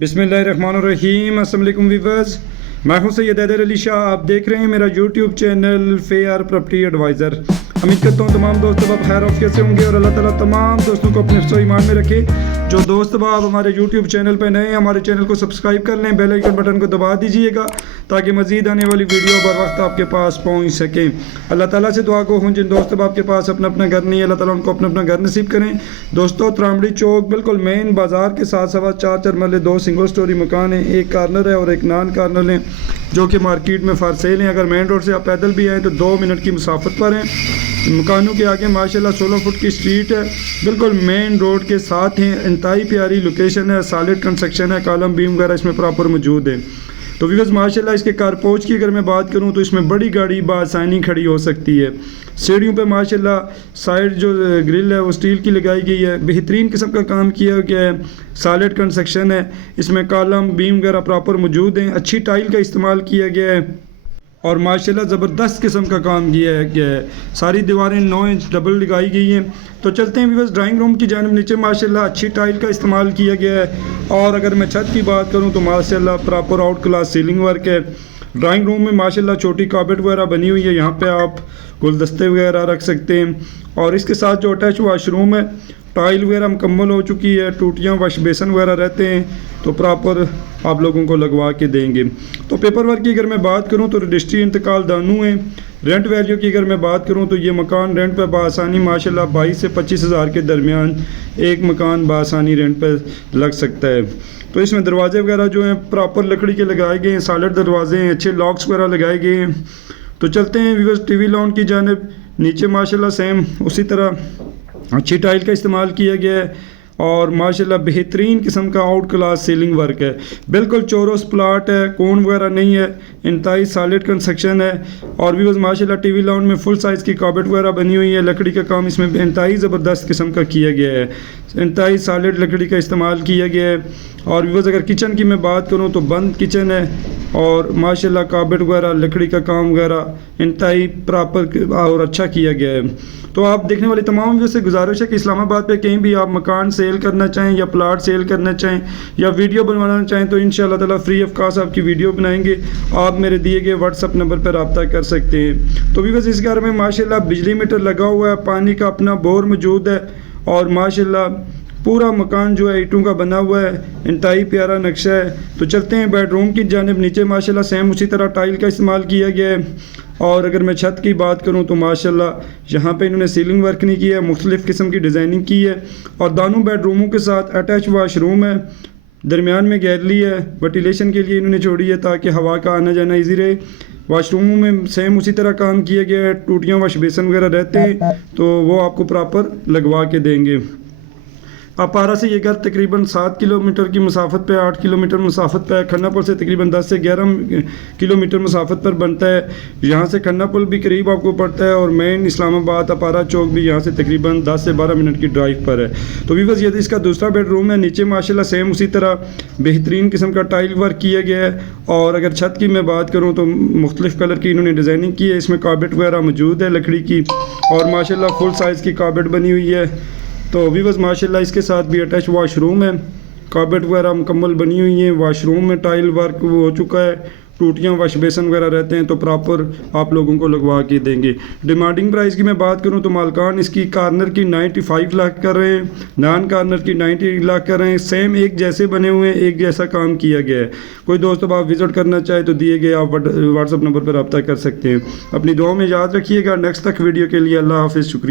बिस्मिल्लाहिर्रहमानिर्रहीम। अस्सलाम वालेकुम व्यूअर्स, मैं हूं सैयद हैदर अली शाह। आप देख रहे हैं मेरा YouTube channel fair property adviser. उम्मीद करता हूं तमाम दोस्त अब खैर ऑफियत से होंगे और अल्लाह ताला तमाम दोस्तों को अपने हिफ्ज़ ईमान में रखे। जो दोस्त आप हमारे यूट्यूब चैनल पर नए हैं, हमारे चैनल को सब्सक्राइब कर लें, बेल आइकन बटन को दबा दीजिएगा ताकि मज़ीद आने वाली वीडियो बर वक्त आपके पास पहुँच सकें। अल्लाह ताला से दुआ को हूँ जिन दोस्त आपके पास अपना अपना घर नहीं है, अल्लाह ताला उनको अपना अपना घर नसीब करें। दोस्तों, त्रामड़ी चौक बिल्कुल मेन बाज़ार के साथ सवा चार मरले 2 सिंगल स्टोरी मकान है। एक कार्नर है और एक नॉन कार्नर है जो कि मार्केट में फॉर सेल हैं। अगर मेन रोड से आप पैदल भी आएँ तो 2 मिनट की मुसाफत पर हैं। मकानों के आगे माशाल्लाह 16 फुट की स्ट्रीट है, बिल्कुल मेन रोड के साथ है। इंतहाई प्यारी लोकेशन है, सॉलिड कंस्ट्रक्शन है, कॉलम बीम वगैरह इसमें प्रॉपर मौजूद है। तो व्यूअर्स माशाल्लाह इसके कारपोच की अगर मैं बात करूं तो इसमें बड़ी गाड़ी बासानी खड़ी हो सकती है। सीढ़ियों पे माशाल्लाह साइड जो ग्रिल है वो स्टील की लगाई गई है, बेहतरीन किस्म का काम किया गया है, सॉलिड कंस्ट्रक्शन है। इसमें कॉलम बीम वगैरह प्रॉपर मौजूद हैं, अच्छी टाइल का इस्तेमाल किया गया है और माशाल्लाह ज़बरदस्त किस्म का काम किया है। सारी दीवारें 9 इंच डबल लगाई गई हैं। तो चलते हैं व्यूअर्स ड्राइंग रूम की जानिब। नीचे माशाल्लाह अच्छी टाइल का इस्तेमाल किया गया है और अगर मैं छत की बात करूं तो माशाल्लाह proper out class ceiling work है। ड्राइंग रूम में माशाल्लाह छोटी कार्पेट वगैरह बनी हुई है, यहाँ पे आप गुलदस्ते वगैरह रख सकते हैं। और इसके साथ जो अटैच वाशरूम है, टाइल वगैरह मुकम्मल हो चुकी है, टूटियाँ वाश बेसन वगैरह रहते हैं तो प्रॉपर आप लोगों को लगवा के देंगे। तो पेपर वर्क की अगर मैं बात करूं तो रजिस्ट्री इंतकाल दानू है। रेंट वैल्यू की अगर मैं बात करूं तो ये मकान रेंट पे बासानी माशाल्लाह 22 से 25 हज़ार के दरमियान एक मकान बासानी रेंट पे लग सकता है। तो इसमें दरवाजे वगैरह जो हैं प्रॉपर लकड़ी के लगाए गए हैं, सॉलिड दरवाजे हैं, अच्छे लॉक्स वगैरह लगाए गए हैं। तो चलते हैं व्यूअर्स टीवी लॉन की जानिब। नीचे माशाल्लाह सेम उसी तरह अच्छी टाइल का इस्तेमाल किया गया है और माशाल्लाह बेहतरीन किस्म का आउट क्लास सीलिंग वर्क है। बिल्कुल चौरस प्लाट है, कोन वगैरह नहीं है, इंतहाई सॉलिड कंस्ट्रक्शन है। और व्यूअर्स माशाल्लाह टीवी लाउंज में फुल साइज़ की कार्पेट वगैरह बनी हुई है। लकड़ी का काम इसमें इंतहाई ज़बरदस्त किस्म का किया गया है, इंतहाई सॉलिड लकड़ी का इस्तेमाल किया गया है। और व्यूअर्स अगर किचन की मैं बात करूँ तो बंद किचन है और माशाल्लाह कार्पेट वगैरह लकड़ी का काम वगैरह इंतहाई प्रॉपर और अच्छा किया गया है। तो आप देखने वाले तमाम व्यूअर्स से गुजारिश है कि इस्लामाबाद पे कहीं भी आप मकान सेल करना चाहें या प्लाट सेल करना चाहें या वीडियो बनवाना चाहें तो इंशाअल्लाह ताला फ्री ऑफ कॉस्ट आपकी वीडियो बनाएंगे। आप मेरे दिए गए व्हाट्सअप नंबर पर रब्ता कर सकते हैं। तो व्यूअर्स इस घर में माशाल्लाह बिजली मीटर लगा हुआ है, पानी का अपना बोर मौजूद है और माशाल्लाह पूरा मकान जो है ईंटों का बना हुआ है, इंतहाई प्यारा नक्शा है। तो चलते हैं बेडरूम की जानिब। नीचे माशाल्लाह सेम उसी तरह टाइल का इस्तेमाल किया गया है। और अगर मैं छत की बात करूं तो माशाल्लाह यहाँ पे इन्होंने सीलिंग वर्क नहीं किया है, मुख्तलिफ़ किस्म की डिज़ाइनिंग की है। और दोनों बेडरूमों के साथ अटैच वाशरूम है, दरमियान में गैलरी है, वेंटिलेशन के लिए इन्होंने छोड़ी है ताकि हवा का आना जाना ईजी रहे। वाशरूमों में सेम उसी तरह काम किया गया है, टूटियाँ वाश बेसन वगैरह रहते हैं तो वो आपको प्रॉपर लगवा के देंगे। अपारा से ये घर तकरीबन 7 किलोमीटर की मुसाफत पे, 8 किलोमीटर मुसाफत पे है। खन्नापुल से तकरीबन 10 से 11 किलोमीटर मुसाफत पर बनता है। यहाँ से खन्नापुल भी करीब आपको पड़ता है और मेन इस्लामाबाद अपारा चौक भी यहाँ से तकरीबन 10 से 12 मिनट की ड्राइव पर है। तो व्यूअर्स ये इसका दूसरा बेडरूम है। नीचे माशाल्लाह सेम उसी तरह बेहतरीन किस्म का टाइल वर्क किया गया है। और अगर छत की मैं बात करूँ तो मुख्तलिफ़ कलर की इन्होंने डिज़ाइनिंग की है। इसमें कार्पेट वगैरह मौजूद है लकड़ी की और माशाल्लाह फुल साइज़ की कार्पेट बनी हुई है। तो व्यूअर्स माशाल्लाह इसके साथ भी अटैच वाशरूम है, कार्पेट वगैरह मुकम्मल बनी हुई हैं। वाशरूम में टाइल वर्क हो चुका है, टूटियाँ वाश बेसन वगैरह रहते हैं तो प्रॉपर आप लोगों को लगवा के देंगे। डिमांडिंग प्राइस की मैं बात करूं तो मालकान इसकी कार्नर की 95 लाख कर रहे हैं, नॉन कार्नर की 90 लाख कर रहे हैं। सेम एक जैसे बने हुए हैं, एक जैसा काम किया गया है। कोई दोस्त अब आप विज़िट करना चाहे तो दिए गए आप व्हाट्सअप नंबर पर रब्ता कर सकते हैं। अपनी दुआ में याद रखिएगा। नेक्स्ट तक वीडियो के लिए अल्लाह हाफिज़, शुक्रिया।